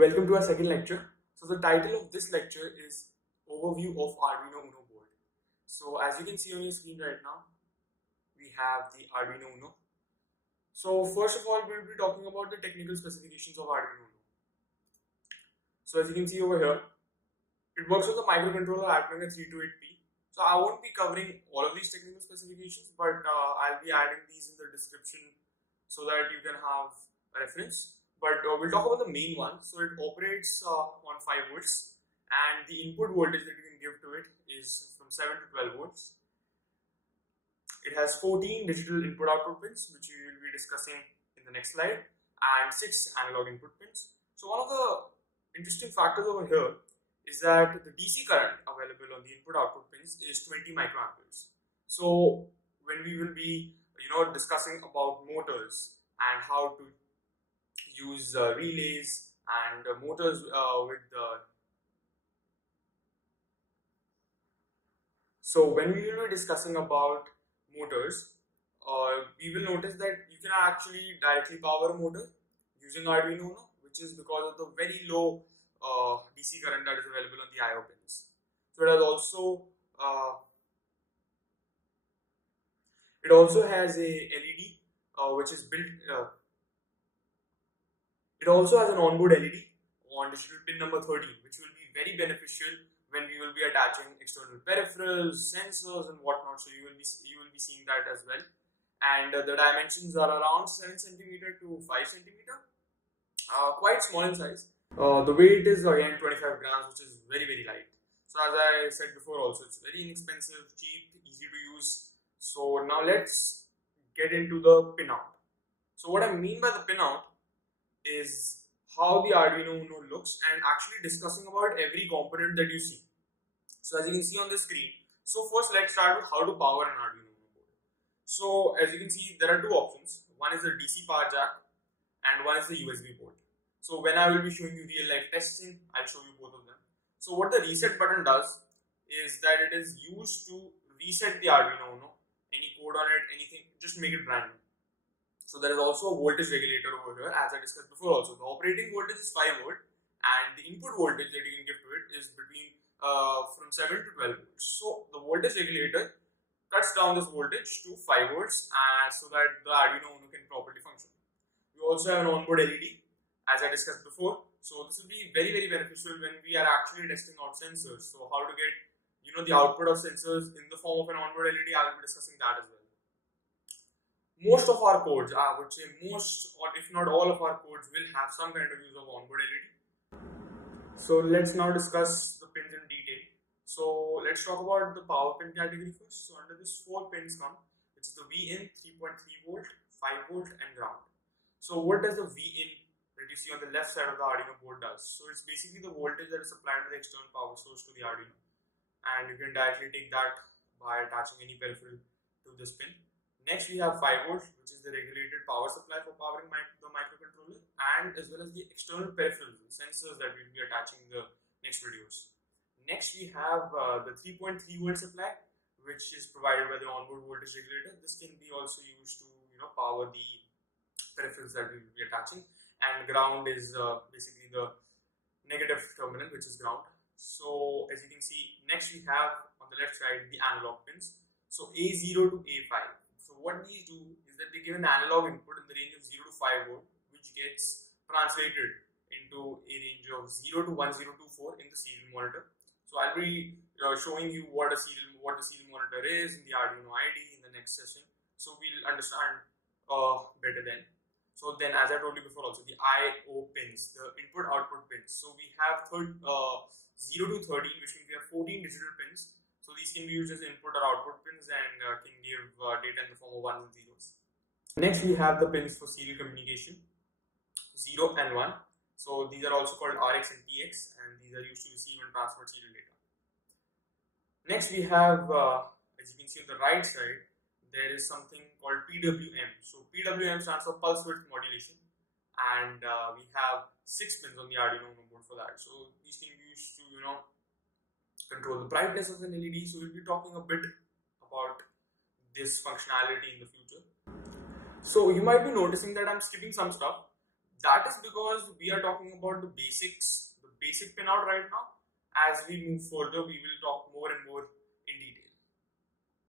Welcome to our second lecture. So the title of this lecture is Overview of Arduino Uno board. So as you can see on your screen right now, we have the Arduino Uno. So first of all, we will be talking about the technical specifications of Arduino Uno. So as you can see over here, it works with the microcontroller Arduino 328P. So I won't be covering all of these technical specifications, but I'll be adding these in the description so that you can have a reference. But we'll talk about the main one. So it operates on 5 volts, and the input voltage that you can give to it is from 7 to 12 volts. It has 14 digital input output pins, which we will be discussing in the next slide, and 6 analog input pins. So one of the interesting factors over here is that the DC current available on the input output pins is 20 microamperes. So when we will be discussing about motors and how to use relays and motors with the so when we will be discussing about motors, we will notice that you can actually directly power a motor using Arduino Uno, which is because of the very low DC current that is available on the IO pins. So it also has a LED which is built. It also has an onboard LED on digital pin number 13, which will be very beneficial when we will be attaching external peripherals, sensors, and whatnot. So you will be seeing that as well. And the dimensions are around 7 cm to 5 cm, quite small in size. The weight is again 25 grams, which is very light. So as I said before, also it's very inexpensive, cheap, easy to use. So now let's get into the pinout. So what I mean by the pinout is how the Arduino Uno looks, and actually discussing about every component that you see. So as you can see on the screen, so first let's start with how to power an Arduino Uno board. So as you can see, there are two options. One is the DC power jack and one is the USB port. So when I will be showing you real life testing, I'll show you both of them. So what the reset button does is that it is used to reset the Arduino Uno, any code on it, anything, just make it brand new. So there is also a voltage regulator over here, as I discussed before also. The operating voltage is 5 volt and the input voltage that you can give to it is between from 7 to 12 volts. So the voltage regulator cuts down this voltage to 5 volts so that the Arduino Uno can properly function. We also have an onboard LED, as I discussed before. So this will be very beneficial when we are actually testing out sensors. So how to get the output of sensors in the form of an onboard LED, I will be discussing that as well. Most of our codes, I would say most or if not all of our codes will have some kind of use of onboard LED. So let's now discuss the pins in detail. So let's talk about the power pin category first. So under this 4 pins come, which is the VIN, 3.3 volt, 5 volt and ground. So what does the VIN that you see on the left side of the Arduino board does? So it's basically the voltage that is supplied to the external power source to the Arduino, and you can directly take that by attaching any peripheral to this pin. Next we have 5 volts, which is the regulated power supply for powering the microcontroller, and as well as the external peripherals, the sensors that we will be attaching in the next videos. Next we have the 3.3 volt supply, which is provided by the onboard voltage regulator. This can be also used to power the peripherals that we will be attaching, and ground is basically the negative terminal, which is ground. So as you can see, next we have on the left side the analog pins, so A0 to A5. So what these do is that they give an analog input in the range of 0 to 5 volt, which gets translated into a range of 0 to 1024 in the serial monitor. So I'll be showing you what the serial monitor is in the Arduino IDE in the next session, so we'll understand better then. So then, as I told you before also, the IO pins, the input output pins. So we have 0 to 13, which means we have 14 digital pins. So these can be used as input or output pins and can give data in the form of 1s and 0s. Next we have the pins for serial communication, 0 and 1. So these are also called RX and TX, and these are used to receive and transfer serial data. Next we have, as you can see on the right side, there is something called PWM. So PWM stands for pulse width modulation, and we have 6 pins on the Arduino Uno board for that. So these can be used to control the brightness of an LED. So we'll be talking a bit about this functionality in the future. So you might be noticing that I'm skipping some stuff. That is because we are talking about the basic pinout right now. As we move further, we will talk